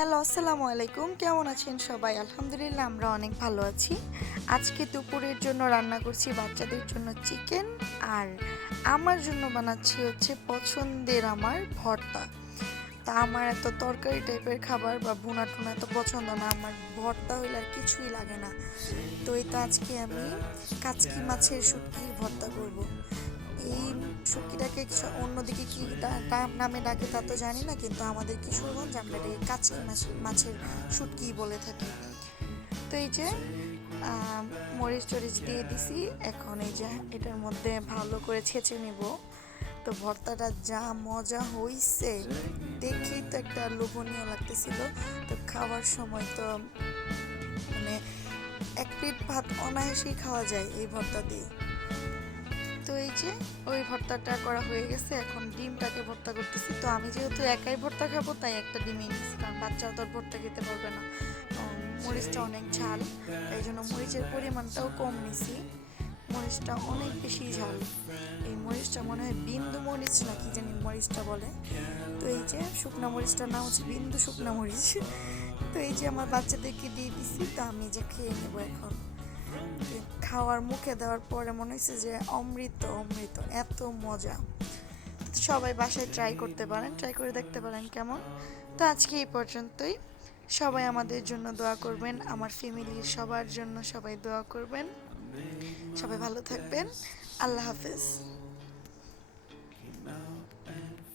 Hello, আসসালামু আলাইকুম। কেমন আছেন সবাই? আলহামদুলিল্লাহ আমরা অনেক ভালো আছি। আজকে দুপুরের জন্য রান্না করছি বাচ্চাদের জন্য চিকেন, আর আমার জন্য বানাচ্ছি হচ্ছে পছন্দের আমার ভর্তা। তা আমার এত তরকারি টাইপের খাবার বা ভুনা টুনা এত পছন্দ না, আমার ভর্তা হইলে আর কিছুই লাগে না। তো এই তো আজকে আমি কাচকি মাছের শুটকির ভর্তা করব। এই শুটকিটাকে অন্যদিকে কি নামে ডাকে তা তো জানি না, কিন্তু আমাদের কিশোরগঞ্জ আমরা এটাকে কাচকি মাছের শুটকি বলে থাকি। তো এই যে মরিচ টরিচ দিয়ে দিছি, এখন এই যে এটার মধ্যে ভালো করে ছেঁচে নিব। তো ভর্তাটা যা মজা হইছে, দেখেই তো একটা লোভনীয় লাগতেছিল। তো খাওয়ার সময় তো মানে এক প্লেট ভাত অনায়াসেই খাওয়া যায় এই ভর্তা দিয়ে। তো এই যে ওই ভর্তাটা করা হয়ে গেছে, এখন ডিমটাকে ভর্তা করতেছি। তো আমি যেহেতু একাই ভর্তা খাবো তাই একটা ডিমই নিচ্ছি, কারণ বাচ্চারা তো ভর্তা খেতে পারবে না। মরিচটা অনেক ঝাল, তাই জন্য মরিচের পরিমাণটাও কম নিছি। মরিচটা অনেক বেশি ঝাল, এই মরিচটা মনে হয় বিন্দু মরিচ না কি জানি মরিচটা বলে। তো এই যে শুকনা মরিচটার নাম হচ্ছে বিন্দু শুকনা মরিচ। তো এই যে আমার বাচ্চাদেরকে দিয়ে দিছি, তো আমি যে খেয়ে নেবো এখন। খাওয়ার মুখে দেওয়ার পরে মনে হয়েছে যে অমৃত অমৃত, এত মজা। সবাই বাসায় ট্রাই করতে পারেন, ট্রাই করে দেখতে পারেন কেমন। তো আজকে এই পর্যন্তই। সবাই আমাদের জন্য দোয়া করবেন, আমার ফ্যামিলির সবার জন্য সবাই দোয়া করবেন। সবাই ভালো থাকবেন। আল্লাহ হাফেজ।